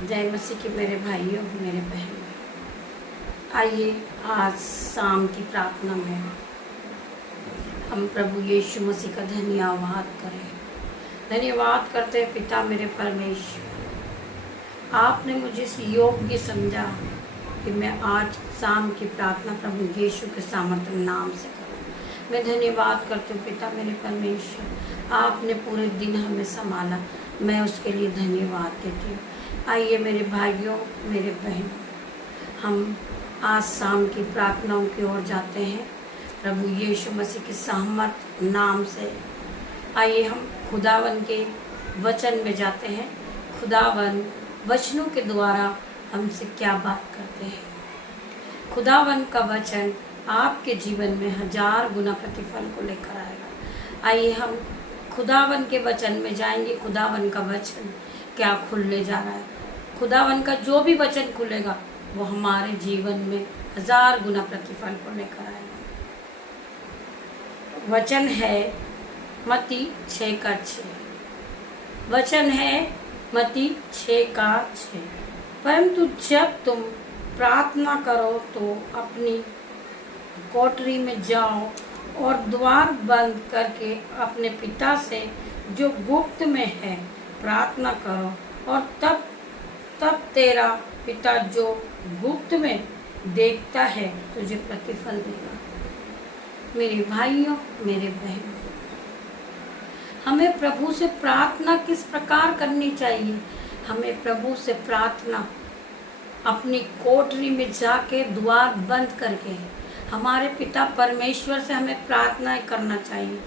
जय मसीह के मेरे भाइयों मेरे बहनों, आइए आज शाम की प्रार्थना में हम प्रभु यीशु मसीह का धन्यवाद करें। धन्यवाद करते हैं पिता मेरे परमेश्वर, आपने मुझे इस योग्य समझा कि मैं आज शाम की प्रार्थना प्रभु यीशु के सामर्थ्य नाम से करूं। मैं धन्यवाद करती हूँ पिता मेरे परमेश्वर, आपने पूरे दिन हमें संभाला, मैं उसके लिए धन्यवाद देती हूँ। आइए मेरे भाइयों मेरे बहनों, हम आज शाम की प्रार्थनाओं की ओर जाते हैं प्रभु यीशु मसीह के सामर्थ नाम से। आइए हम खुदावन के वचन में जाते हैं। खुदावन वचनों के द्वारा हमसे क्या बात करते हैं। खुदावन का वचन आपके जीवन में 1000 गुना प्रतिफल को लेकर आएगा। आइए हम खुदावन के वचन में जाएंगे। खुदावन का वचन क्या खुलने जा रहा है। खुदावन का जो भी वचन खुलेगा वो हमारे जीवन में 1000 गुना प्रतिफल को लेकर आएगा। वचन है मत्ती 6:6। वचन है मत्ती 6:6। परंतु जब तुम प्रार्थना करो तो अपनी कोठरी में जाओ और द्वार बंद करके अपने पिता से जो गुप्त में है प्रार्थना करो, और तब तेरा पिता जो गुप्त में देखता है तुझे प्रतिफल देगा। मेरे भाइयों मेरे बहनों, हमें प्रभु से प्रार्थना किस प्रकार करनी चाहिए। हमें प्रभु से प्रार्थना अपनी कोठरी में जाके द्वार बंद करके हमारे पिता परमेश्वर से हमें प्रार्थना करना चाहिए,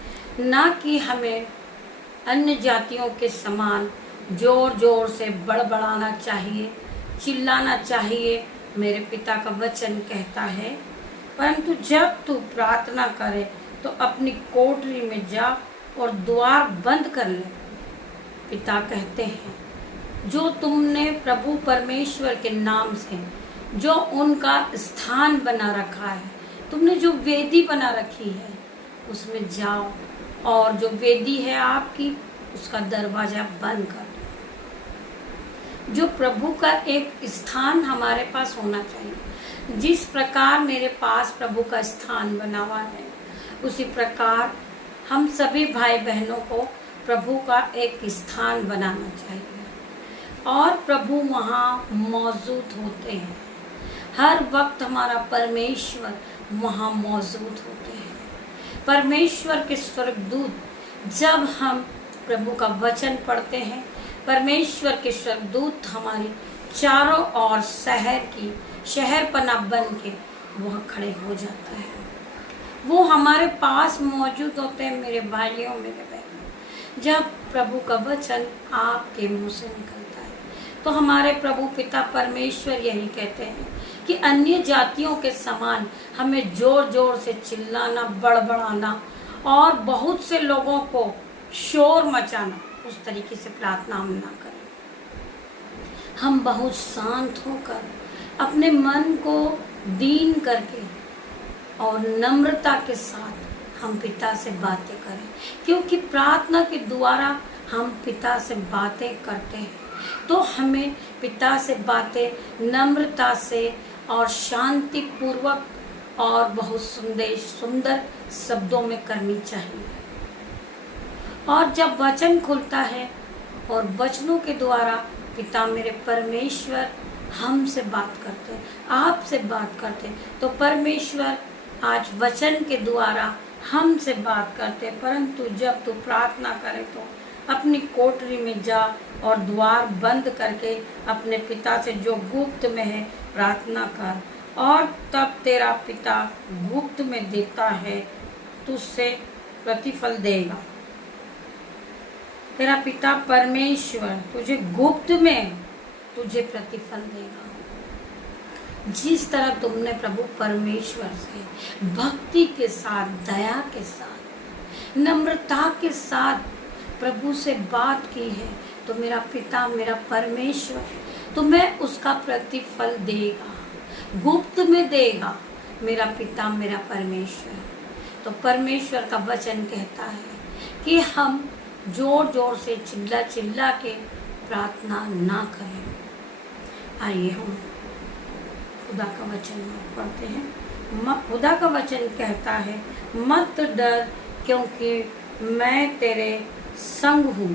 ना कि हमें अन्य जातियों के समान जोर जोर से बड़बड़ाना चाहिए, चिल्लाना चाहिए। मेरे पिता का वचन कहता है, परंतु जब तू प्रार्थना करे तो अपनी कोठरी में जा और द्वार बंद कर ले। पिता कहते हैं, जो तुमने प्रभु परमेश्वर के नाम से जो उनका स्थान बना रखा है, तुमने जो वेदी बना रखी है उसमें जाओ, और जो वेदी है आपकी उसका दरवाजा बंद कर दो। जो प्रभु का एक स्थान हमारे पास होना चाहिए, जिस प्रकार मेरे पास प्रभु का स्थान बना हुआ है, उसी प्रकार हम सभी भाई बहनों को प्रभु का एक स्थान बनाना चाहिए, और प्रभु वहाँ मौजूद होते हैं। हर वक्त हमारा परमेश्वर वहाँ मौजूद होते हैं। परमेश्वर के स्वर्गदूत, जब हम प्रभु का वचन पढ़ते हैं, परमेश्वर के स्वर्गदूत हमारी चारों ओर शहरपना बन के वहाँ खड़े हो जाता है। वो हमारे पास मौजूद होते हैं। मेरे भाइयों मेरे बहनों, जब प्रभु का वचन आपके मुंह से निकलता है तो हमारे प्रभु पिता परमेश्वर यही कहते हैं कि अन्य जातियों के समान हमें जोर जोर से चिल्लाना, बड़बड़ाना और बहुत से लोगों को शोर मचाना, उस तरीके से प्रार्थना हम ना करें। हम बहुत शांत होकर अपने मन को दीन करके और नम्रता के साथ हम पिता से बातें करें, क्योंकि प्रार्थना के द्वारा हम पिता से बातें करते हैं तो हमें पिता से बातें नम्रता से और शांति पूर्वक और बहुत सुंदर शब्दों में करनी चाहिए। और जब वचन खुलता है और वचनों के द्वारा पिता मेरे परमेश्वर हमसे बात करते हैं, आपसे बात करते हैं, तो परमेश्वर आज वचन के द्वारा हमसे बात करते हैं। परंतु जब तू प्रार्थना करे तो अपनी कोठरी में जा और द्वार बंद करके अपने पिता से जो गुप्त में है प्रार्थना कर, और तब तेरा पिता गुप्त में देता है तुझसे प्रतिफल देगा। तेरा पिता परमेश्वर तुझे गुप्त में तुझे प्रतिफल देगा। जिस तरह तुमने प्रभु परमेश्वर से भक्ति के साथ, दया के साथ, नम्रता के साथ प्रभु से बात की है, तो मेरा पिता मेरा परमेश्वर तुम्हें उसका प्रतिफल देगा, गुप्त में देगा। मेरा पिता मेरा परमेश्वर। तो परमेश्वर का वचन कहता है कि हम जोर जोर से चिल्ला के प्रार्थना ना करें, आइए हम खुदा का वचन पढ़ते हैं। खुदा का वचन कहता है, मत डर क्योंकि मैं तेरे संग हूँ।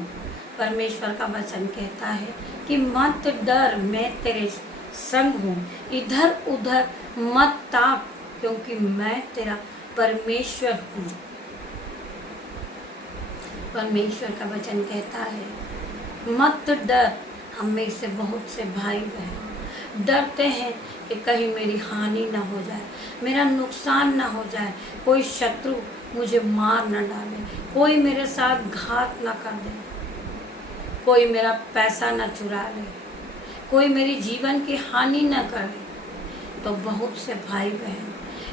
परमेश्वर का वचन कहता है कि मत डर, मैं तेरे संग हूँ। इधर उधर मत ताक क्योंकि मैं तेरा परमेश्वर हूँ। परमेश्वर का वचन कहता है मत डर। हम में से बहुत से भाई बहन डरते हैं कि कहीं मेरी हानि ना हो जाए, मेरा नुकसान ना हो जाए, कोई शत्रु मुझे मार न डाले, कोई मेरे साथ घात ना कर दे, कोई मेरा पैसा ना चुरा ले, कोई मेरी जीवन की हानि ना करे। तो बहुत से भाई बहन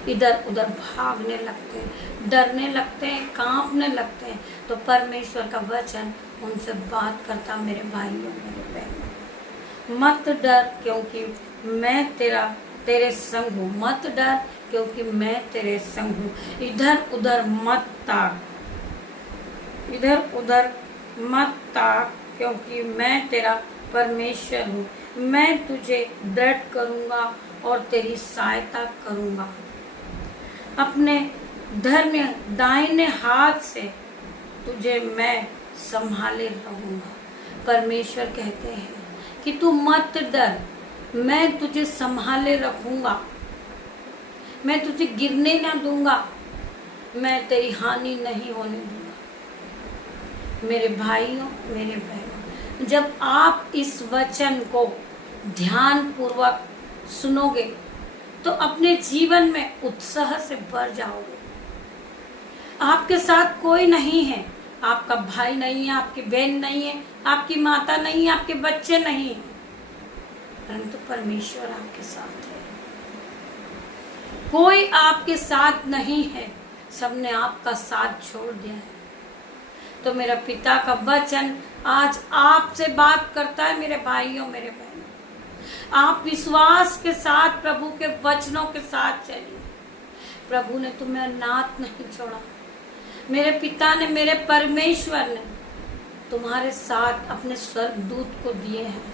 इधर उधर भागने लगते हैं, डरने लगते हैं, कांपने लगते हैं। तो परमेश्वर का वचन उनसे बात करता, मेरे भाइयों मेरे बहनों, मत डर क्योंकि मैं तेरे संग हूँ। मत डर क्योंकि मैं तेरे संग हूँ। इधर उधर मत ताक, इधर उधर मत ताक क्योंकि मैं तेरा परमेश्वर हूँ। मैं तुझे दृढ़ करूँगा और तेरी सहायता करूँगा। अपने धर्म दाहिने हाथ से तुझे मैं संभाले रहूँगा। परमेश्वर कहते हैं कि तू मत डर, मैं तुझे संभाले रखूँगा, मैं तुझे गिरने ना दूंगा, मैं तेरी हानि नहीं होने दूंगा। मेरे भाइयों मेरे बहनों, जब आप इस वचन को ध्यान पूर्वक सुनोगे तो अपने जीवन में उत्साह से भर जाओगे। आपके साथ कोई नहीं है, आपका भाई नहीं है, आपकी बहन नहीं है, आपकी माता नहीं है, आपके बच्चे नहीं है, परंतु परमेश्वर आपके साथ है। कोई आपके साथ नहीं है, सबने आपका साथ छोड़ दिया है। तो मेरा पिता का वचन आज आपसे बात करता है। मेरे भाइयों मेरे बहनों, आप विश्वास के साथ प्रभु के वचनों के साथ चलिए। प्रभु ने तुम्हें अनाथ नहीं छोड़ा। मेरे पिता ने, मेरे परमेश्वर ने तुम्हारे साथ अपने स्वर्गदूत को दिए हैं।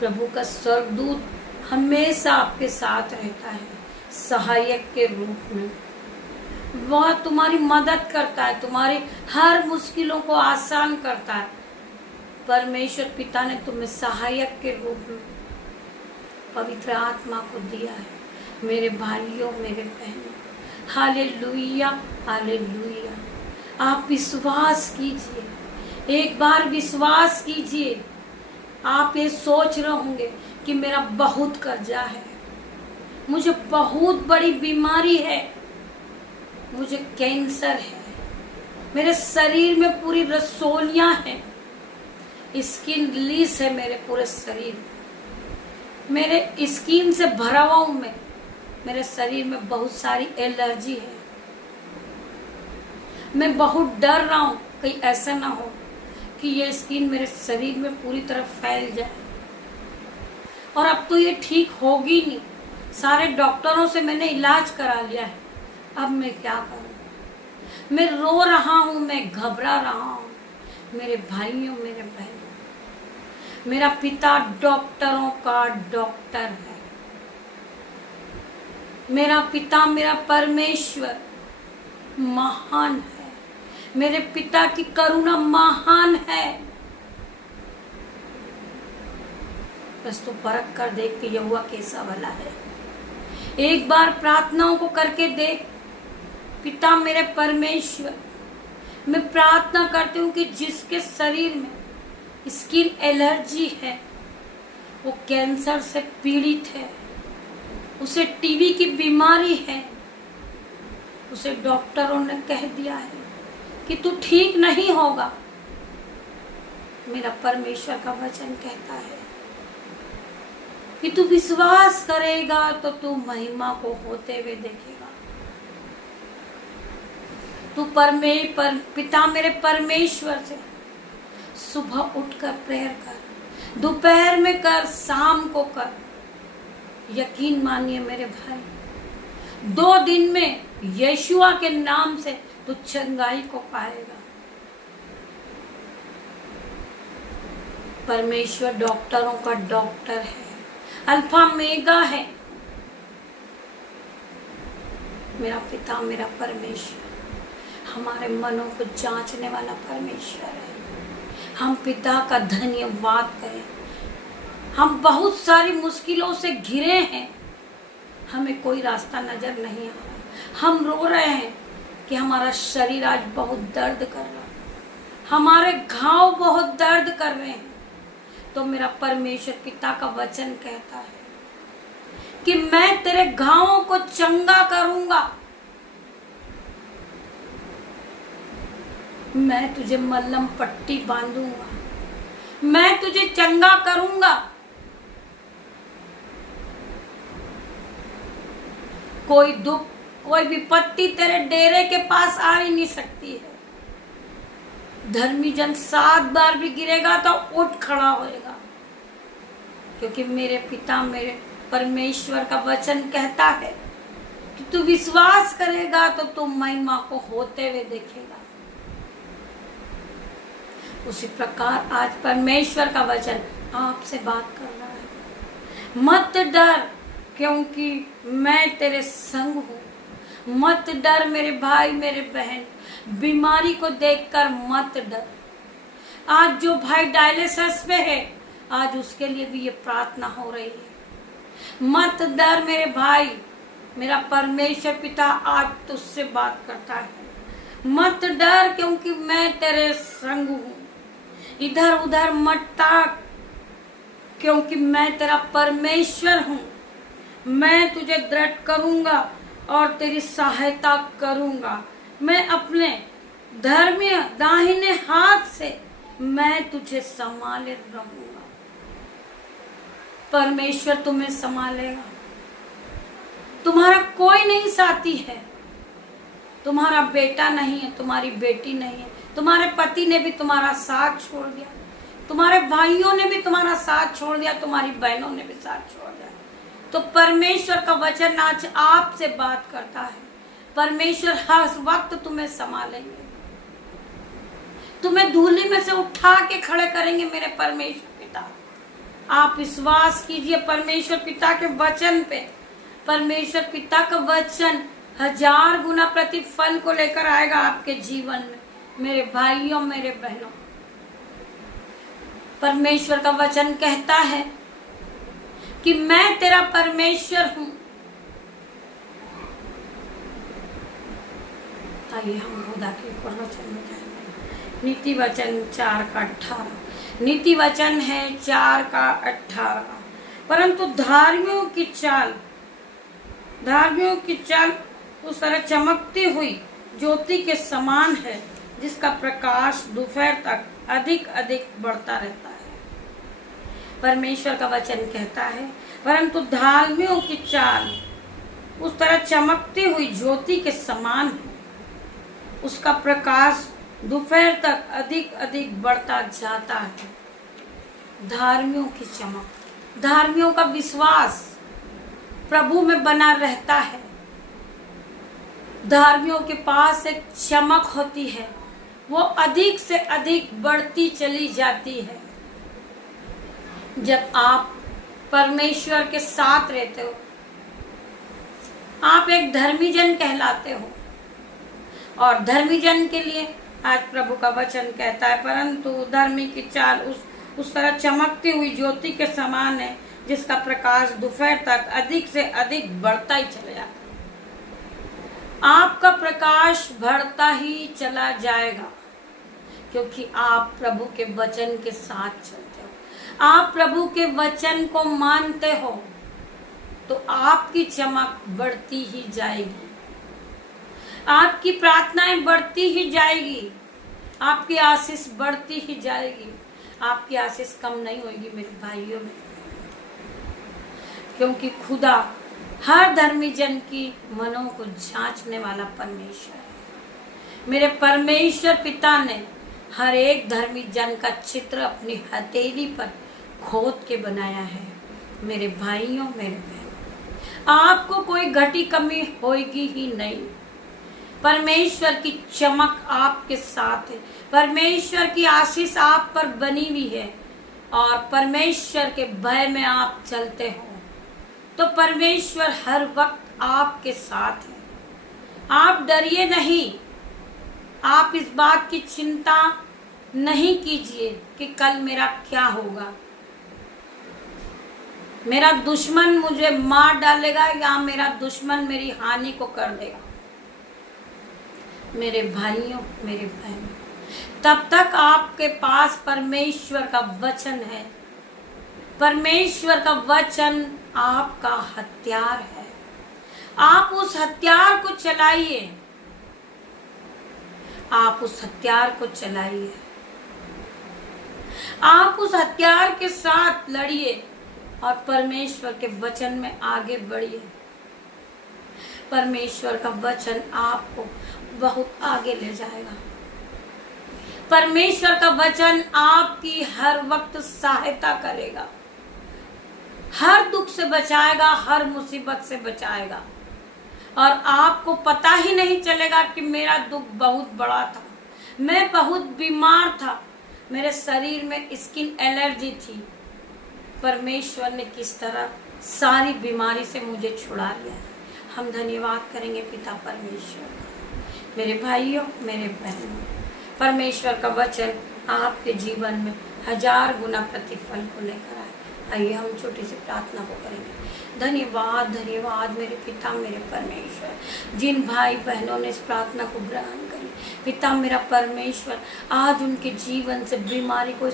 प्रभु का स्वर्गदूत हमेशा आपके साथ रहता है, सहायक के रूप में। वह तुम्हारी मदद करता है, तुम्हारी हर मुश्किलों को आसान करता है। परमेश्वर पिता ने तुम्हें सहायक के रूप में पवित्र आत्मा को दिया है। मेरे भाइयों मेरे बहनों, हालेलुया हालेलुया। आप विश्वास कीजिए, एक बार विश्वास कीजिए। आप ये सोच रहे होंगे कि मेरा बहुत कर्जा है, मुझे बहुत बड़ी बीमारी है, मुझे कैंसर है, मेरे शरीर में पूरी रसोलियां हैं, स्किन लीस है मेरे पूरे शरीर में, मेरे स्किन से भरा हुआ हूं मेरे शरीर में बहुत सारी एलर्जी है, मैं बहुत डर रहा हूं कहीं ऐसा ना हो कि ये स्किन मेरे शरीर में पूरी तरह फैल जाए। और अब तो ये ठीक होगी नहीं, सारे डॉक्टरों से मैंने इलाज करा लिया है, अब मैं क्या करूं? मैं रो रहा हूं, मैं घबरा रहा हूं। मेरे भाइयों मेरे बहनों, मेरा पिता डॉक्टरों का डॉक्टर है। मेरा पिता, मेरा परमेश्वर महान है। मेरे पिता की करुणा महान है। बस तू परख कर देख कि यहोवा कैसा भला है। एक बार प्रार्थनाओं को करके देख। पिता मेरे परमेश्वर, मैं प्रार्थना करती हूँ कि जिसके शरीर में स्किन एलर्जी है, वो कैंसर से पीड़ित है, उसे टीबी की बीमारी है, उसे डॉक्टरों ने कह दिया है कि तू ठीक नहीं होगा। मेरा परमेश्वर का वचन कहता है कि तू विश्वास करेगा तो तू महिमा को होते हुए देखेगा। तू पिता मेरे परमेश्वर से सुबह उठकर प्रेयर कर, दोपहर में कर, शाम को कर। यकीन मानिए मेरे भाई, 2 दिन में यीशुआ के नाम से तू चंगाई को पाएगा। परमेश्वर डॉक्टरों का डॉक्टर है, अल्फा मेगा है। मेरा पिता, मेरा परमेश्वर हमारे मनों को जांचने वाला परमेश्वर है। हम पिता का धन्यवाद करें। हम बहुत सारी मुश्किलों से घिरे हैं, हमें कोई रास्ता नजर नहीं आ रहा। हम रो रहे हैं कि हमारा शरीर आज बहुत दर्द कर रहा है, हमारे घाव बहुत दर्द कर रहे हैं। तो मेरा परमेश्वर पिता का वचन कहता है कि मैं तेरे घावों को चंगा करूंगा, मैं तुझे मल्लम पट्टी बांधूंगा, मैं तुझे चंगा करूंगा। कोई दुख, कोई विपत्ति तेरे डेरे के पास आ ही नहीं सकती है। धर्मी जन 7 बार भी गिरेगा तो उठ खड़ा होएगा, क्योंकि मेरे पिता, मेरे परमेश्वर का वचन कहता है कि तू विश्वास करेगा तो तू महिमा को होते हुए देखेगा। उसी प्रकार आज परमेश्वर का वचन आपसे बात कर रहा है। मत डर, क्योंकि मैं तेरे संग हूँ। मत डर मेरे भाई, मेरे बहन, बीमारी को देखकर मत डर। आज जो भाई डायलिसिस पे है, आज उसके लिए भी ये प्रार्थना हो रही है। मत डर मेरे भाई, मेरा परमेश्वर पिता आज तुझसे बात करता है। मत डर, क्योंकि मैं तेरे संग हूँ। इधर उधर मत ताक, क्योंकि मैं तेरा परमेश्वर हूँ। मैं तुझे दृढ़ करूंगा और तेरी सहायता करूंगा। मैं अपने धर्मीय दाहिने हाथ से मैं तुझे संभाले रहूंगा। परमेश्वर तुम्हें संभालेगा। तुम्हारा कोई नहीं साथी है, तुम्हारा बेटा नहीं है, तुम्हारी बेटी नहीं है, तुम्हारे पति ने भी तुम्हारा साथ छोड़ दिया, तुम्हारे भाइयों ने भी तुम्हारा साथ छोड़ दिया, तुम्हारी बहनों ने भी साथ छोड़ दिया। तो परमेश्वर का वचन आज आपसे बात करता है। परमेश्वर हर वक्त तुम्हें संभालेंगे, तुम्हें धूली में से उठा के खड़े करेंगे मेरे परमेश्वर पिता। आप विश्वास कीजिए परमेश्वर पिता के वचन पे। परमेश्वर पिता का वचन 1000 गुना प्रतिफल को लेकर आएगा आपके जीवन में, मेरे भाइयों, मेरे बहनों। परमेश्वर का वचन कहता है कि मैं तेरा परमेश्वर हूं। आइए हम खुदा के वचन में जाएंगे। नीति वचन 4:18। नीति वचन है 4:18। परंतु धार्मियों की चाल उस तरह चमकती हुई ज्योति के समान है, जिसका प्रकाश दोपहर तक अधिक अधिक बढ़ता रहता है। परमेश्वर का वचन कहता है, परंतु धार्मियों की चाल उस तरह चमकती हुई ज्योति के समान है, उसका प्रकाश दोपहर तक अधिक अधिक बढ़ता जाता है। धार्मियों की चमक, धार्मियों का विश्वास प्रभु में बना रहता है। धार्मियों के पास एक चमक होती है, वो अधिक से अधिक बढ़ती चली जाती है। जब आप परमेश्वर के साथ रहते हो, आप एक धर्मी जन कहलाते हो। और धर्मी जन के लिए आज प्रभु का वचन कहता है, परंतु धर्मी की चाल उस तरह चमकती हुई ज्योति के समान है, जिसका प्रकाश दोपहर तक अधिक से अधिक बढ़ता ही चला जाता है। आपका प्रकाश बढ़ता ही चला जाएगा, क्योंकि आप प्रभु के वचन के साथ चलते हो, आप प्रभु के वचन को मानते हो, तो आपकी चमक बढ़ती ही जाएगी, आपकी प्रार्थनाएं बढ़ती ही जाएगी, आपकी आशीष बढ़ती ही जाएगी। आपकी आशीष कम नहीं होगी मेरे भाइयों में, क्योंकि खुदा हर धर्मी जन की मनों को जांचने वाला परमेश्वर है। मेरे परमेश्वर पिता ने हर एक धर्मी जन का चित्र अपनी हथेली पर खोद के बनाया है। मेरे भाइयों, मेरे बहनों, आपको कोई घटी कमी होगी ही नहीं। परमेश्वर की चमक आपके साथ है, परमेश्वर की आशीष आप पर बनी हुई है, और परमेश्वर के भय में आप चलते हो तो परमेश्वर हर वक्त आपके साथ है। आप डरिए नहीं। आप इस बात की चिंता नहीं कीजिए कि कल मेरा क्या होगा, मेरा दुश्मन मुझे मार डालेगा या मेरा दुश्मन मेरी हानि को कर देगा। मेरे भाइयों, मेरे बहनों, तब तक आपके पास परमेश्वर का वचन है। परमेश्वर का वचन आपका हथियार है। आप उस हथियार को चलाइए। आप उस हथियार को चलाइए। आप उस हथियार के साथ लड़िए और परमेश्वर के वचन में आगे बढ़िए। परमेश्वर का वचन आपको बहुत आगे ले जाएगा। परमेश्वर का वचन आपकी हर वक्त सहायता करेगा, हर दुख से बचाएगा, हर मुसीबत से बचाएगा। और आपको पता ही नहीं चलेगा कि मेरा दुख बहुत बड़ा था, मैं बहुत बीमार था, मेरे शरीर में स्किन एलर्जी थी। परमेश्वर ने किस तरह सारी बीमारी से मुझे छुड़ा लिया। हम धन्यवाद करेंगे पिता परमेश्वर का। मेरे भाइयों, मेरे बहनों, परमेश्वर का वचन आपके जीवन में 1000 गुना प्रतिफल को लेकर आए। आइए हम छोटी सी प्रार्थना को करेंगे। धन्यवाद, धन्यवाद मेरे पिता, मेरे परमेश्वर, जिन भाई बहनों ने इस प्रार्थना को ग्रहण करी। पिता मेरा परमेश्वर, आज उनके जीवन से बीमारी को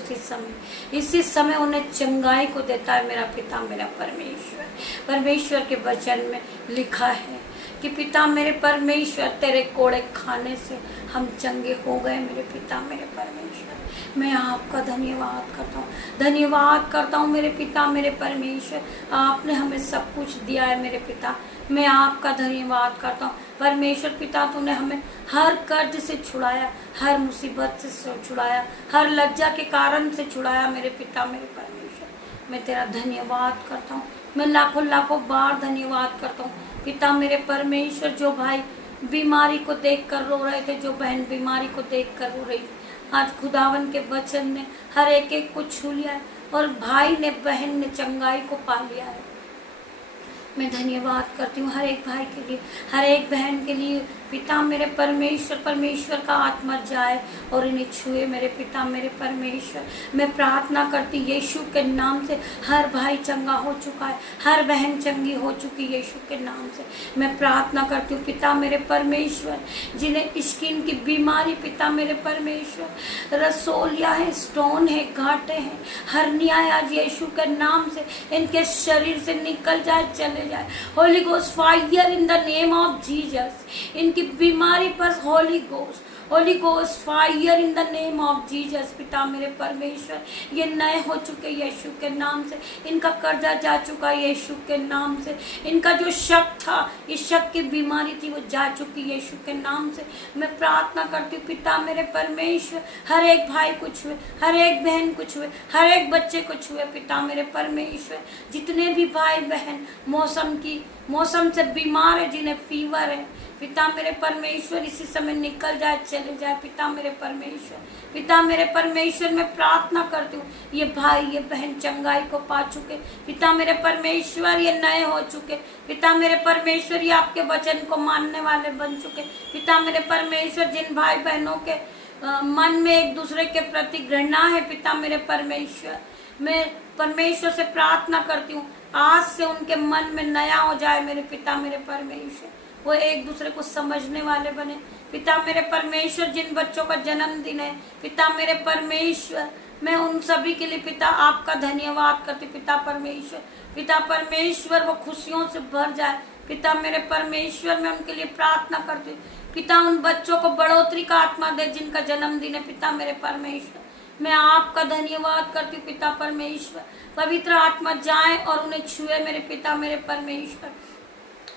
इसी समय उन्हें चंगाई को देता है। मेरा पिता, मेरा परमेश्वर, परमेश्वर के वचन में लिखा है कि पिता मेरे परमेश्वर, तेरे कोड़े खाने से हम चंगे हो गए। मेरे पिता, मेरे परमेश्वर, मैं आपका धन्यवाद करता हूँ, धन्यवाद करता हूँ मेरे पिता, मेरे परमेश्वर। आपने हमें सब कुछ दिया है मेरे पिता, मैं आपका धन्यवाद करता हूँ परमेश्वर। पिता, तूने हमें हर कर्ज से छुड़ाया, हर मुसीबत से छुड़ाया, हर लज्जा के कारण से छुड़ाया। मेरे पिता, मेरे परमेश्वर, मैं तेरा धन्यवाद करता हूँ। मैं लाखों लाखों बार धन्यवाद करता हूँ पिता मेरे परमेश्वर। जो भाई बीमारी को देखकर रो रहे थे, जो बहन बीमारी को देखकर रो रही थी, आज खुदावन के वचन ने हर एक एक को छू लिया है और भाई ने, बहन ने चंगाई को पा लिया है। मैं धन्यवाद करती हूँ हर एक भाई के लिए, हर एक बहन के लिए। पिता मेरे परमेश्वर, परमेश्वर का आत्मा जाए और इन्हें छुए। मेरे पिता, मेरे परमेश्वर, मैं प्रार्थना करती यीशु के नाम से, हर भाई चंगा हो चुका है, हर बहन चंगी हो चुकी है यीशु के नाम से। मैं प्रार्थना करती हूँ पिता मेरे परमेश्वर, जिन्हें स्किन की बीमारी, पिता मेरे परमेश्वर, रसोलिया है, स्टोन है, घाटे हैं, हर्निया है, आज यीशु के नाम से इनके शरीर से निकल जाए, चले जाए। Holi ghost fire in the name of Jesus. इनकी बीमारी पर Holi ghost fire in the name of Jesus. पिता मेरे परमेश्वर, ये नए हो चुके यीशु के नाम से, इनका कर्जा जा चुका यीशु के नाम से, इनका जो शक था, इस शक की बीमारी थी, वो जा चुकी यीशु के नाम से। मैं प्रार्थना करती हूँ पिता मेरे परमेश्वर, हर एक भाई को छुए, हर एक बहन को छुए, हर एक बच्चे को छुए। पिता मेरे परमेश्वर, जितने भी भाई बहन मौसम से बीमार है, जिन्हें फीवर है, पिता मेरे परमेश्वर, इसी समय निकल जाए, चले जाए। पिता मेरे परमेश्वर, पिता मेरे परमेश्वर, मैं प्रार्थना करती हूँ ये भाई, ये बहन चंगाई को पा चुके। पिता मेरे परमेश्वर, ये नए हो चुके। पिता मेरे परमेश्वर, ये आपके वचन को मानने वाले बन चुके। पिता मेरे परमेश्वर, जिन भाई बहनों के मन में एक दूसरे के प्रति घृणा है, पिता मेरे परमेश्वर, मैं परमेश्वर से प्रार्थना करती हूँ आज से उनके मन में नया हो जाए। मेरे पिता मेरे परमेश्वर, वो एक दूसरे को समझने वाले बने। पिता मेरे परमेश्वर, जिन बच्चों का जन्मदिन है, पिता मेरे परमेश्वर, मैं उन सभी के लिए पिता आपका धन्यवाद करती। पिता परमेश्वर, वो खुशियों से भर जाए। पिता मेरे परमेश्वर, मैं उनके लिए प्रार्थना करती हूँ। पिता उन बच्चों को बढ़ोतरी का आत्मा दे जिनका जन्मदिन है। पिता मेरे परमेश्वर, मैं आपका धन्यवाद करती हूँ। पिता परमेश्वर, पवित्र आत्मा जाए और उन्हें छुए। मेरे पिता मेरे परमेश्वर,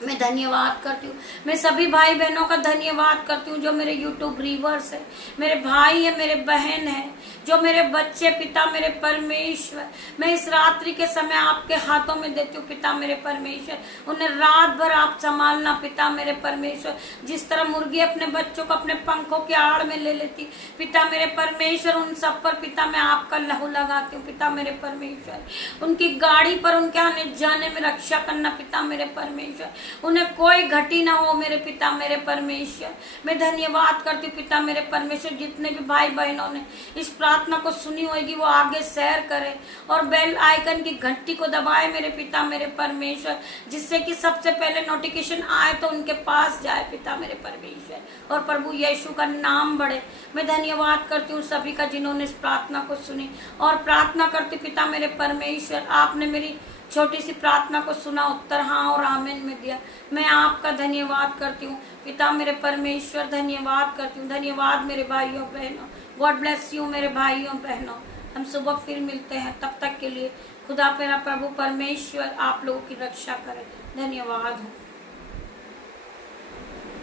मैं धन्यवाद करती हूँ। मैं सभी भाई बहनों का धन्यवाद करती हूँ जो मेरे YouTube व्यूअर्स है, मेरे भाई है, मेरे बहन है। जो मेरे बच्चे पिता मेरे परमेश्वर, मैं इस रात्रि के समय आपके हाथों में देती हूँ पिता मेरे परमेश्वर। उन्हें रात भर आप संभालना पिता मेरे परमेश्वर। जिस तरह मुर्गी अपने बच्चों को अपने पंखों की आड़ में ले लेती पिता मेरे परमेश्वर, उन सब पर पिता मैं आपका लहू लगाती हूँ पिता मेरे परमेश्वर। उनकी गाड़ी पर उनके आने जाने में रक्षा करना पिता मेरे परमेश्वर। उन्हें कोई घटी ना हो मेरे पिता मेरे परमेश्वर। मैं धन्यवाद करती हूँ पिता मेरे परमेश्वर, जितने भी भाई बहनों ने इस प्रार्थना को सुनी होगी वो आगे शेयर करे और बेल आइकन की घंटी को दबाए मेरे पिता मेरे परमेश्वर, जिससे कि सबसे पहले नोटिफिकेशन आए तो उनके पास जाए पिता मेरे परमेश्वर और प्रभु यीशु का नाम बढ़े। मैं धन्यवाद करती हूँ सभी का जिन्होंने इस प्रार्थना को सुनी और प्रार्थना करती पिता मेरे परमेश्वर, आपने मेरी छोटी सी प्रार्थना को सुना, उत्तर हाँ और आमीन में दिया। मैं आपका धन्यवाद करती हूँ पिता मेरे परमेश्वर, धन्यवाद करती हूँ। धन्यवाद मेरे भाइयों बहनों, गॉड ब्लेस यू मेरे भाइयों बहनों। हम सुबह फिर मिलते हैं, तब तक के लिए खुदा मेरा प्रभु परमेश्वर आप लोगों की रक्षा करे। धन्यवाद हो।